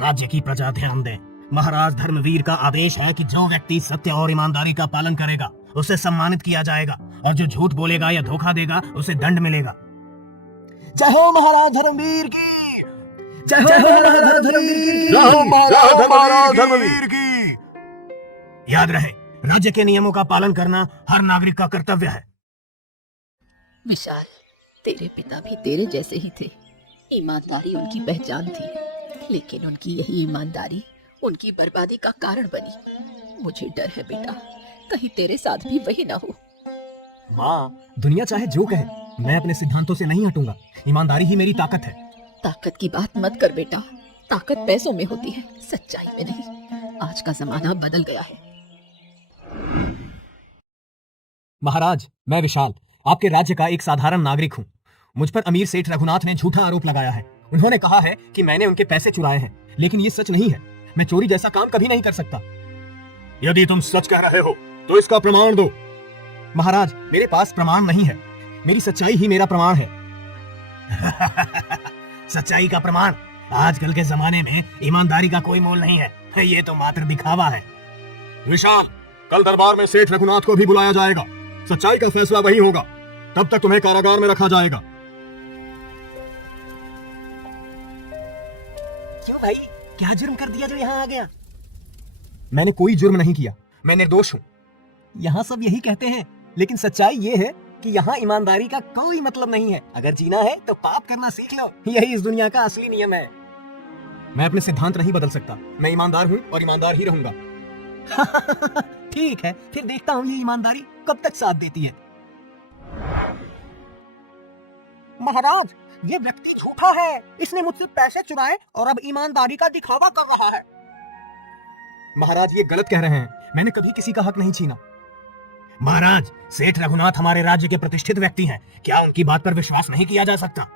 राज्य की प्रजा ध्यान दे। महाराज धर्मवीर का आदेश है कि जो व्यक्ति सत्य और ईमानदारी का पालन करेगा उसे सम्मानित किया जाएगा, और जो झूठ बोलेगा या धोखा देगा उसे दंड मिलेगा। जय हो महाराज धर्मवीर की, जय हो महाराज धर्मवीर की, जय हो महाराज धर्मवीर की। याद रहे, राज्य के नियमों का पालन करना हर नागरिक का कर्तव्य है। विशाल, तेरे पिता भी तेरे जैसे ही थे। ईमानदारी उनकी पहचान थी, लेकिन उनकी यही ईमानदारी उनकी बर्बादी का कारण बनी। मुझे डर है बेटा, कहीं तेरे साथ भी वही ना हो। माँ, दुनिया चाहे जो कहे, मैं अपने सिद्धांतों से नहीं हटूंगा। ईमानदारी ही मेरी ताकत है। ताकत की बात मत कर बेटा, ताकत पैसों में होती है, सच्चाई में नहीं। आज का जमाना बदल गया है। महाराज, मैं विशाल आपके राज्य का एक साधारण नागरिक हूँ। मुझ पर अमीर सेठ रघुनाथ ने झूठा आरोप लगाया है। उन्होंने कहा है कि मैंने उनके पैसे चुराए हैं, लेकिन ये सच नहीं है। मैं चोरी जैसा काम कभी नहीं कर सकता। यदि तुम सच कह रहे हो तो इसका प्रमाण दो। महाराज, मेरे पास प्रमाण नहीं है, मेरी सच्चाई ही मेरा प्रमाण है। सच्चाई का प्रमाण? आजकल के जमाने में ईमानदारी का कोई मोल नहीं है, ये तो मात्र दिखावा है। विशाल, कल दरबार में सेठ रघुनाथ को भी बुलाया जाएगा। सच्चाई का फैसला वही होगा। तब तक तुम्हें कारागार में रखा जाएगा। क्यों भाई, क्या जुर्म कर दिया जो यहाँ आ गया? मैंने कोई जुर्म नहीं किया, मैं निर्दोष हूँ। यहाँ सब यही कहते हैं, लेकिन सच्चाई ये है कि यहाँ ईमानदारी का कोई मतलब नहीं है। अगर जीना है तो पाप करना सीख लो, यही इस दुनिया का असली नियम है। मैं अपने सिद्धांत नहीं बदल सकता। मैं ईमानदार हूँ और ईमानदार ही रहूंगा। ठीक है, फिर देखता हूँ ये ईमानदारी कब तक साथ देती है। महाराज, ये व्यक्ति झूठा है। इसने मुझसे पैसे चुराए और अब ईमानदारी का दिखावा कर रहा है। महाराज, ये गलत कह रहे हैं। मैंने कभी किसी का हक नहीं छीना। महाराज, सेठ रघुनाथ हमारे राज्य के प्रतिष्ठित व्यक्ति हैं। क्या उनकी बात पर विश्वास नहीं किया जा सकता?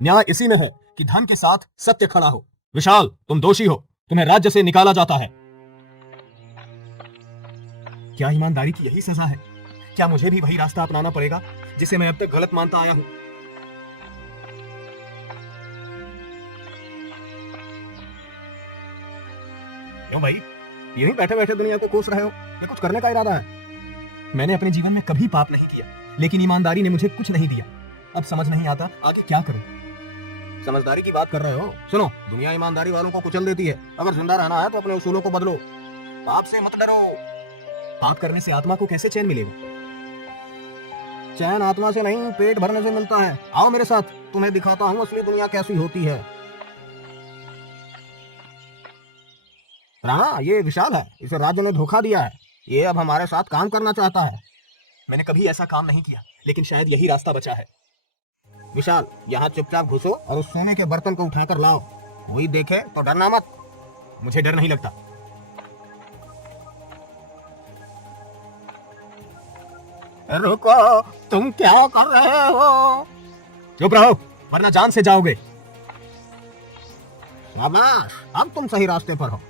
न्याय इसी में है कि धन के साथ सत्य खड़ा हो। विशाल, तुम दोषी हो, तुम्हें राज्य से निकाला जाता है। क्या ईमानदारी की यही सजा है? क्या मुझे भी वही रास्ता अपनाना पड़ेगा जिसे मैं अब तक गलत मानता आया हूं? क्यों भाई, यहीं बैठे बैठे दुनिया को कोस रहे हो? ये कुछ करने का इरादा है? मैंने अपने जीवन में कभी पाप नहीं किया, लेकिन ईमानदारी ने मुझे कुछ नहीं दिया। अब समझ नहीं आता आगे क्या करूं। समझदारी की बात कर रहे हो? सुनो, दुनिया ईमानदारी वालों को कुचल देती है। अगर जिंदा रहना है तो अपने उसूलों को बदलो। पाप से मत डरो। पाप करने से आत्मा को कैसे चैन मिलेगा? चैन आत्मा से नहीं, पेट भरने से मिलता है। आओ मेरे साथ, तुम्हें दिखाता हूँ असली दुनिया कैसी होती है। राणा, ये विशाल है। इसे राज्य ने धोखा दिया है। ये अब हमारे साथ काम करना चाहता है। मैंने कभी ऐसा काम नहीं किया, लेकिन शायद यही रास्ता बचा है। विशाल, यहाँ चुपचाप घुसो और उस सोने के बर्तन को उठाकर लाओ। कोई देखे तो डरना मत। मुझे डर नहीं लगता। रुको, तुम क्या कर रहे हो? चुप रहो, वरना जान से जाओगे। शाबाश, अब तुम सही रास्ते पर हो।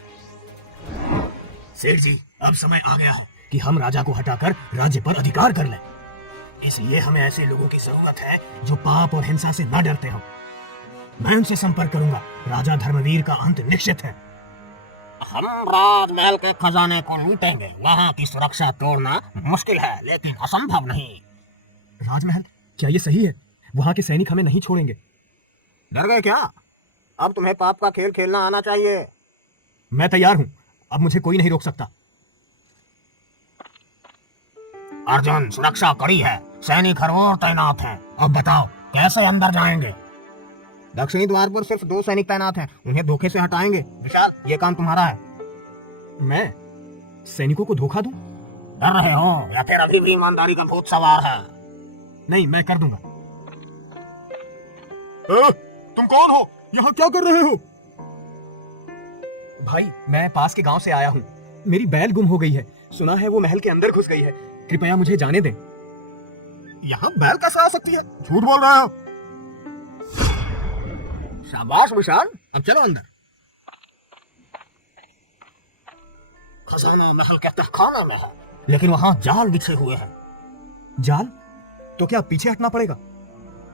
सेठ जी, अब समय आ गया है कि हम राजा को हटाकर राज्य पर अधिकार कर लें। इसलिए हमें ऐसे लोगों की जरूरत है जो पाप और हिंसा से न डरते हो। मैं उनसे संपर्क करूंगा। राजा धर्मवीर का अंत निश्चित है। हम राजमहल के खजाने को लूटेंगे। वहाँ की सुरक्षा तोड़ना मुश्किल है, लेकिन असंभव नहीं। राजमहल? क्या ये सही है? वहाँ के सैनिक हमें नहीं छोड़ेंगे। डर गए क्या? अब तुम्हें पाप का खेल खेलना आना चाहिए। मैं तैयार हूँ, अब मुझे कोई नहीं रोक सकता। अर्जुन, सुरक्षा कड़ी है, सैनिक हर ओर तैनात हैं। अब बताओ कैसे अंदर जाएंगे? दक्षिणी द्वार पर सिर्फ 2 सैनिक तैनात हैं, उन्हें धोखे से हटाएंगे। विशाल, ये काम तुम्हारा है। मैं सैनिकों को धोखा दूं? डर रहे हो या फिर अभी भी ईमानदारी का भूत सवार है? नहीं, मैं कर दूंगा। तुम कौन हो? यहाँ क्या कर रहे हो? भाई, मैं पास के गांव से आया हूँ। मेरी बैल गुम हो गई है। सुना है वो महल के अंदर घुस गई है। कृपया मुझे जाने दें। यहाँ बैल कैसे आ सकती है? झूठ बोल रहे हो। शाबाश विशाल, अब चलो अंदर। खजाना महल के तहखाने में है, लेकिन वहाँ जाल बिछे हुए हैं। जाल? तो क्या पीछे हटना पड़ेगा?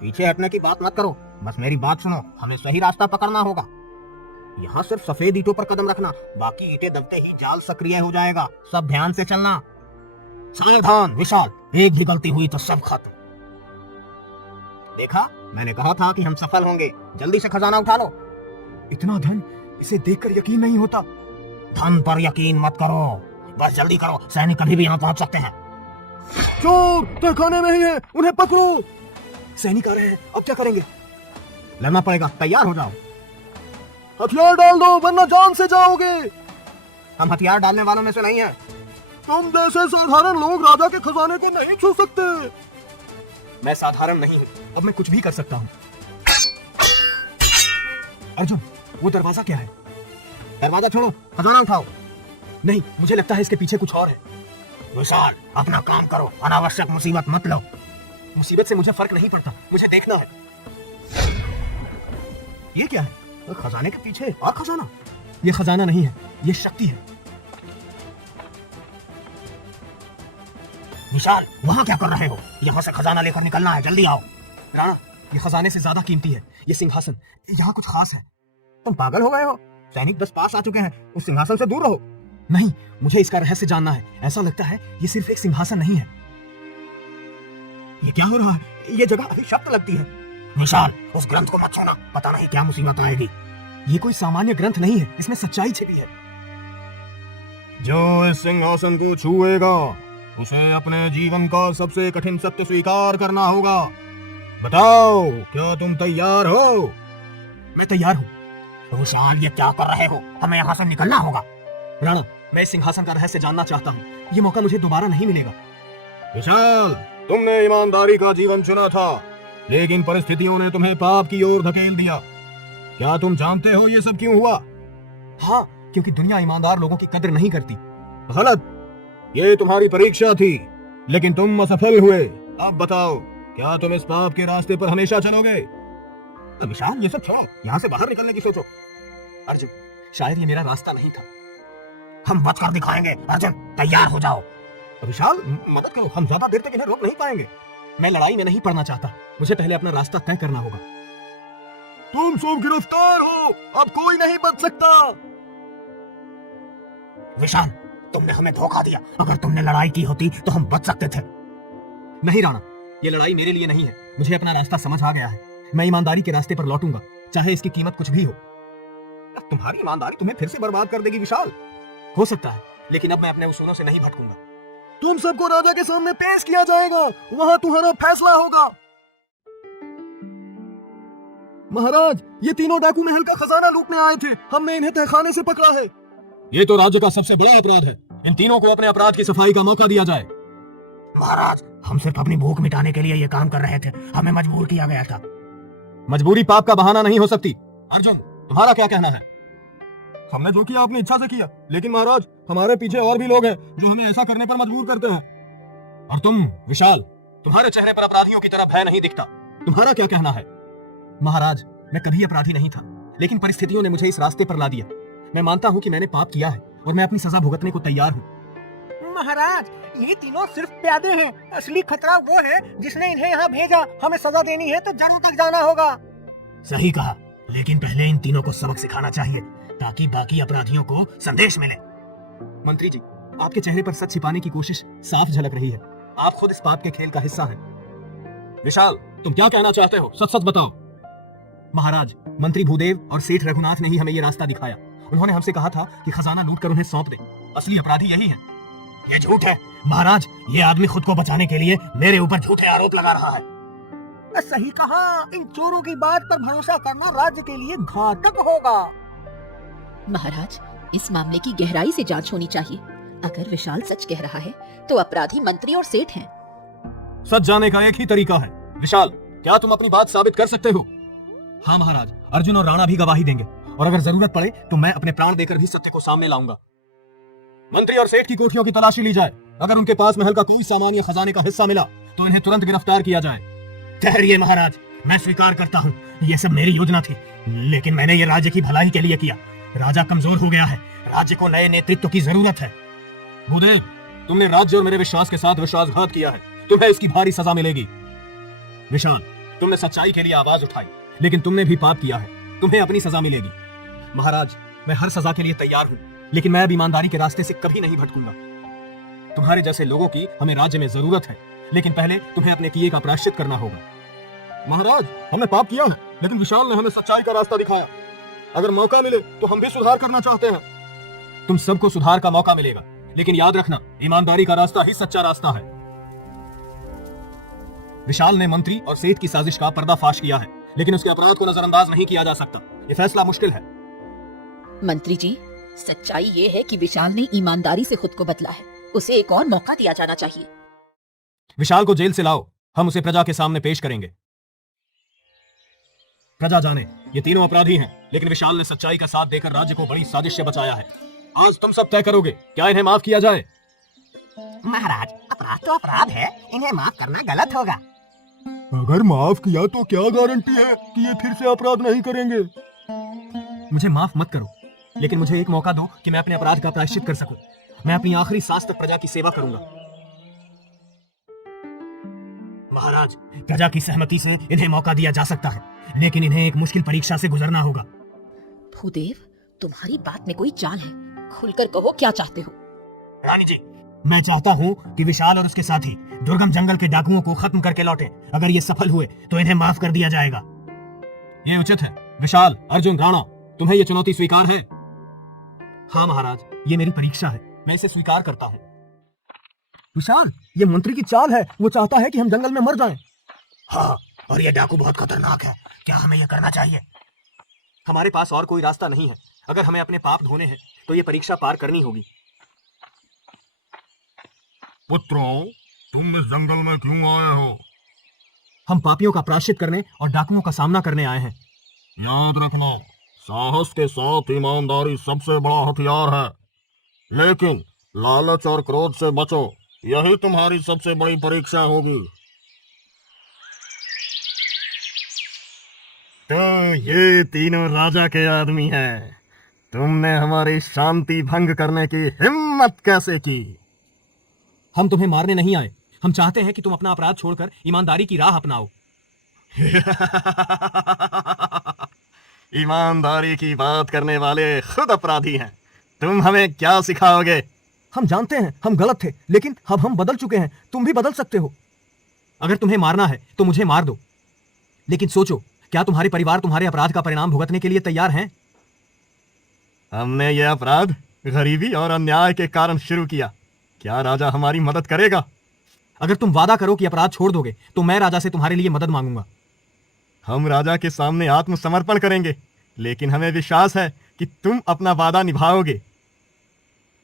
पीछे हटने की बात मत करो, बस मेरी बात सुनो। हमें सही रास्ता पकड़ना होगा। यहाँ सिर्फ सफेद ईंटों पर कदम रखना, बाकी ईंटें दबते ही जाल सक्रिय हो जाएगा। सब ध्यान से चलना। सावधान विशाल, एक भी गलती हुई तो सब खत्म। देखा, मैंने कहा था कि हम सफल होंगे। जल्दी से खजाना उठा लो। इतना धन, इसे देखकर यकीन नहीं होता। धन पर यकीन मत करो, बस जल्दी करो, सैनिक कभी भी यहाँ पहुंच सकते हैं। चोर तहखाने में ही है, उन्हें पकड़ो। सैनिक आ रहे हैं, अब क्या करेंगे? लड़ना पड़ेगा, तैयार हो जाओ। हथियार डाल दो वरना जान से जाओगे। हम हथियार डालने वालों में से नहीं हैं। तुम जैसे साधारण लोग राजा के खजाने को नहीं छू सकते। मैं साधारण नहीं हूँ, अब मैं कुछ भी कर सकता हूँ। अर्जुन, वो दरवाजा क्या है? दरवाजा छोड़ो, खजाना उठाओ। नहीं, मुझे लगता है इसके पीछे कुछ और है। विशाल, अपना काम करो, अनावश्यक मुसीबत मत लो। मुसीबत से मुझे फर्क नहीं पड़ता, मुझे देखना है। ये क्या है? खजाने के पीछे और खजाना। ये खजाना नहीं है, ये शक्ति है। विशाल, वहाँ क्या कर रहे हो? यहाँ से खजाना लेकर निकलना है, जल्दी आओ। राणा, ये खजाने से ज्यादा कीमती है। ये सिंहासन, यहाँ कुछ खास है। तुम पागल हो गए हो? सैनिक बस पास आ चुके हैं, उस सिंहासन से दूर रहो। नहीं, मुझे इसका रहस्य जानना है। ऐसा लगता है ये सिर्फ एक सिंहासन नहीं है। ये क्या हो रहा है? ये जगह अभिशप्त लगती है। विशाल, उस ग्रंथ को मत छूना, पता नहीं क्या मुसीबत आएगी। ये कोई सामान्य ग्रंथ नहीं है, इसमें सच्चाई छिपी है। जो इस सिंहासन को छुएगा उसे अपने जीवन का सबसे कठिन सत्य स्वीकार करना होगा। बताओ, क्या तुम तैयार हो? मैं तैयार हूँ। विशाल, ये क्या कर रहे हो? हमें यहाँ से निकलना होगा। राणा, मैं इस सिंहासन का रहस्य जानना चाहता हूँ। ये मौका मुझे दोबारा नहीं मिलेगा। विशाल, तुमने ईमानदारी का जीवन चुना था, लेकिन परिस्थितियों ने तुम्हें पाप की ओर धकेल दिया। क्या तुम जानते हो ये सब क्यों हुआ? हाँ, क्योंकि दुनिया ईमानदार लोगों की कद्र नहीं करती। गलत। ये तुम्हारी परीक्षा थी, लेकिन तुम असफल हुए। अब बताओ, क्या तुम इस पाप के रास्ते पर हमेशा चलोगे? विशाल, ये सब छोड़ो, यहाँ से बाहर निकलने की सोचो। अर्जुन, शायद ये मेरा रास्ता नहीं था। हम बच कर दिखाएंगे। अर्जुन, तैयार हो जाओ। विशाल, मदद करो, हम ज्यादा देर तक इन्हें रोक नहीं पाएंगे। मैं लड़ाई में नहीं पड़ना चाहता, मुझे पहले अपना रास्ता तय करना होगा। तुम सब गिरफ्तार हो, अब कोई नहीं बच सकता। विशाल, तुमने हमें धोखा दिया। अगर तुमने लड़ाई की होती तो हम बच सकते थे। नहीं राणा, ये लड़ाई मेरे लिए नहीं है। मुझे अपना रास्ता समझ आ गया है। मैं ईमानदारी के रास्ते पर लौटूंगा, चाहे इसकी कीमत कुछ भी हो। तुम्हारी ईमानदारी तुम्हें फिर से बर्बाद कर देगी विशाल। हो सकता है, लेकिन अब मैं अपने उसूलों से नहीं भटकूंगा। तुम सबको राजा के सामने पेश किया जाएगा, वहां तुम्हारा फैसला होगा। महाराज, ये तीनों डाकू महल का खजाना लूटने आए थे। हमने इन्हें तहखाने से पकड़ा है। ये तो राज्य का सबसे बड़ा अपराध है। इन तीनों को अपने अपराध की सफाई का मौका दिया जाए। महाराज, हम सिर्फ अपनी भूख मिटाने के लिए ये काम कर रहे थे, हमें मजबूर किया गया था। मजबूरी पाप का बहाना नहीं हो सकती। अर्जुन, तुम्हारा क्या कहना है? हमने जो किया अपनी इच्छा से किया, लेकिन महाराज, हमारे पीछे और भी लोग हैं जो हमें ऐसा करने पर मजबूर करते हैं। और तुम विशाल, तुम्हारे चेहरे पर अपराधियों की तरह भय नहीं दिखता। तुम्हारा क्या कहना है? महाराज, मैं कभी अपराधी नहीं था, लेकिन परिस्थितियों ने मुझे इस रास्ते पर ला दिया। मैं मानता हूँ कि मैंने पाप किया है और मैं अपनी सजा भुगतने को तैयार हूँ। महाराज, ये तीनों सिर्फ प्यादे हैं। असली खतरा वो है जिसने इन्हें यहाँ भेजा। हमें सजा देनी है तो जरूर तक जाना होगा। सही कहा, लेकिन पहले इन तीनों को सबक सिखाना चाहिए ताकि बाकी अपराधियों को संदेश मिले। मंत्री जी, आपके चेहरे पर सच छिपाने की कोशिश साफ झलक रही है। आप खुद इस पाप के खेल का हिस्सा हैं। विशाल, तुम क्या कहना चाहते हो? सच सच बताओ। महाराज, मंत्री भूदेव और सेठ रघुनाथ ने ही हमें ये रास्ता दिखाया। उन्होंने हमसे कहा था कि खजाना लूट कर उन्हें सौंप दे। असली अपराधी यही है। ये झूठ है महाराज। ये आदमी खुद को बचाने के लिए मेरे ऊपर झूठे आरोप लगा रहा है। सही कहा, इन चोरों की बात पर भरोसा करना राज्य के लिए घातक होगा। महाराज, इस मामले की गहराई से जांच होनी चाहिए। अगर विशाल सच कह रहा है तो अपराधी मंत्री और सेठ हैं। सच जाने का एक ही तरीका है। विशाल, क्या तुम अपनी बात साबित कर सकते हो? हाँ महाराज, अर्जुन और राणा भी गवाही देंगे और अगर जरूरत पड़े तो मैं अपने प्राण देकर भी सत्य को सामने लाऊंगा। मंत्री और सेठ की कोठियों की तलाशी ली जाए। अगर उनके पास महल का कोई सामान या खजाने का हिस्सा मिला तो इन्हें तुरंत गिरफ्तार किया जाए। ठहरिए महाराज, मैं स्वीकार करता हूँ ये सब मेरी योजना थी, लेकिन मैंने ये राज्य की भलाई के लिए किया। राजा कमजोर हो गया है, राज्य को नए नेतृत्व की जरूरत है। भूदेव, तुमने राज्य और मेरे विश्वास के साथ विश्वासघात किया है, तुम्हें इसकी भारी सजा मिलेगी। विशाल, तुमने सच्चाई के लिए आवाज उठाई, लेकिन तुमने भी पाप किया है, तुम्हें अपनी सजा मिलेगी। महाराज, मैं हर सजा के लिए तैयार हूँ, लेकिन मैं अब ईमानदारी के रास्ते से कभी नहीं भटकूंगा। तुम्हारे जैसे लोगों की हमें राज्य में जरूरत है, लेकिन पहले तुम्हें अपने किए का प्रायश्चित करना होगा। महाराज, हमने पाप किया है, लेकिन विशाल ने हमें सच्चाई का रास्ता दिखाया। अगर मौका मिले तो हम भी सुधार करना चाहते हैं। तुम सबको सुधार का मौका मिलेगा, लेकिन याद रखना, ईमानदारी का रास्ता ही सच्चा रास्ता है। विशाल ने मंत्री और सेठ की साजिश का पर्दाफाश किया है, लेकिन उसके अपराध को नजरअंदाज नहीं किया जा सकता। ये फैसला मुश्किल है। मंत्री जी, सच्चाई ये है कि विशाल ने ईमानदारी से खुद को बदला है। उसे एक और मौका दिया जाना चाहिए। विशाल को जेल से लाओ, हम उसे प्रजा के सामने पेश करेंगे। प्रजा जाने, ये तीनों अपराधी हैं, लेकिन विशाल ने सच्चाई का साथ देकर राज्य को बड़ी साजिश से बचाया है। आज तुम सब तय करोगे, क्या इन्हें माफ किया जाए? महाराज, अपराध तो अपराध है, इन्हें माफ करना गलत होगा। अगर माफ किया तो क्या गारंटी है कि ये फिर से अपराध नहीं करेंगे? मुझे माफ मत करो, लेकिन मुझे एक मौका दो कि मैं अपने अपराध का प्रायश्चित कर सकूं। मैं अपनी आखिरी सांस तक प्रजा की सेवा करूंगा। महाराज, प्रजा की सहमति से इन्हें मौका दिया जा सकता है, लेकिन इन्हें एक मुश्किल परीक्षा से गुजरना होगा। भूदेव, तुम्हारी बात में कोई चाल है, खुलकर कहो क्या चाहते हो। रानी जी, मैं चाहता हूँ कि विशाल और उसके साथी दुर्गम जंगल के डाकुओं को खत्म करके लौटे। अगर ये सफल हुए तो इन्हें माफ कर दिया जाएगा। ये उचित है। विशाल, अर्जुन, राणा, तुम्हें ये चुनौती स्वीकार है? हाँ महाराज, ये मेरी परीक्षा है, मैं इसे स्वीकार करता हूँ। विशाल, ये मंत्री की चाल है, वो चाहता है कि हम जंगल में मर जाएं। हाँ, और ये डाकू बहुत खतरनाक है। क्या हमें ये करना चाहिए? हमारे पास और कोई रास्ता नहीं है। अगर हमें अपने पाप धोने हैं तो ये परीक्षा पार करनी होगी। पुत्रों, तुम इस जंगल में क्यों आए हो? हम पापियों का प्रायश्चित करने और डाकुओं का सामना करने आए हैं। याद रखना, साहस के साथ ईमानदारी सबसे बड़ा हथियार है, लेकिन लालच और क्रोध से बचो, यही तुम्हारी सबसे बड़ी परीक्षा होगी। तो ये तीनों राजा के आदमी हैं। तुमने हमारी शांति भंग करने की हिम्मत कैसे की? हम तुम्हें मारने नहीं आए, हम चाहते हैं कि तुम अपना अपराध छोड़कर ईमानदारी की राह अपनाओ। ईमानदारी की बात करने वाले खुद अपराधी हैं। तुम हमें क्या सिखाओगे? हम जानते हैं हम गलत थे, लेकिन अब हम बदल चुके हैं, तुम भी बदल सकते हो। अगर तुम्हें मारना है तो मुझे मार दो, लेकिन सोचो, क्या तुम्हारे परिवार तुम्हारे अपराध का परिणाम भुगतने के लिए तैयार हैं? हमने यह अपराध गरीबी और अन्याय के कारण शुरू किया। क्या राजा हमारी मदद करेगा? अगर तुम वादा करो कि अपराध छोड़ दोगे तो मैं राजा से तुम्हारे लिए मदद मांगूंगा। हम राजा के सामने आत्मसमर्पण करेंगे, लेकिन हमें विश्वास है कि तुम अपना वादा निभाओगे।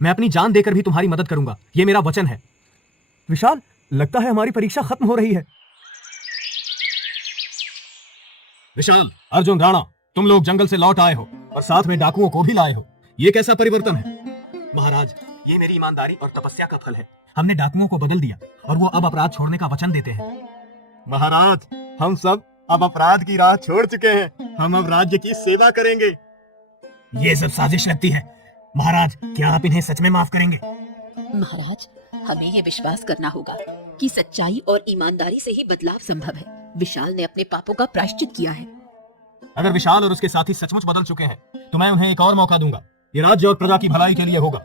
मैं अपनी जान देकर भी तुम्हारी मदद करूंगा, ये मेरा वचन है। विशाल, लगता है हमारी परीक्षा खत्म हो रही है। विशाल, अर्जुन, राणा, तुम लोग जंगल से लौट आए हो और साथ में डाकुओं को भी लाए हो। ये कैसा परिवर्तन है? महाराज, ये मेरी ईमानदारी और तपस्या का फल है। हमने डाकुओं को बदल दिया और वो अब अपराध छोड़ने का वचन देते हैं। महाराज, हम सब अब अपराध की राह छोड़ चुके हैं। हम अब राज्य की सेवा करेंगे। ये सब साजिश लगती है। महाराज, क्या आप इन्हें सच में माफ करेंगे? महाराज, हमें ये विश्वास करना होगा कि सच्चाई और ईमानदारी से ही बदलाव संभव है। विशाल ने अपने पापों का प्रायश्चित किया है। अगर विशाल और उसके साथी सचमुच बदल चुके हैं तो मैं उन्हें एक और मौका दूंगा। ये राज्य और प्रजा की भलाई के लिए होगा।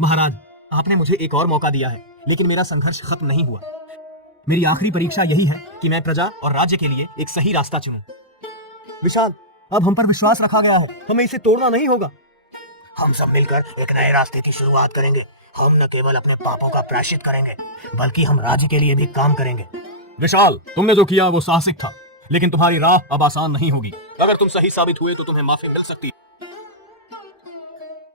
महाराज, आपने मुझे एक और मौका दिया है, लेकिन मेरा संघर्ष खत्म नहीं हुआ। मेरी आखिरी परीक्षा यही है कि मैं प्रजा और राज्य के लिए एक सही रास्ता चुनूं। विशाल, अब हम पर विश्वास रखा गया है, हमें इसे तोड़ना नहीं होगा। हम सब मिलकर एक नए रास्ते की शुरुआत करेंगे। हम न केवल अपने पापों का प्रायश्चित करेंगे, बल्कि हम राज्य के लिए भी काम करेंगे। विशाल, तुमने जो किया वो साहसिक था, लेकिन तुम्हारी राह अब आसान नहीं होगी। अगर तुम सही साबित हुए तो तुम्हें माफी मिल सकती है।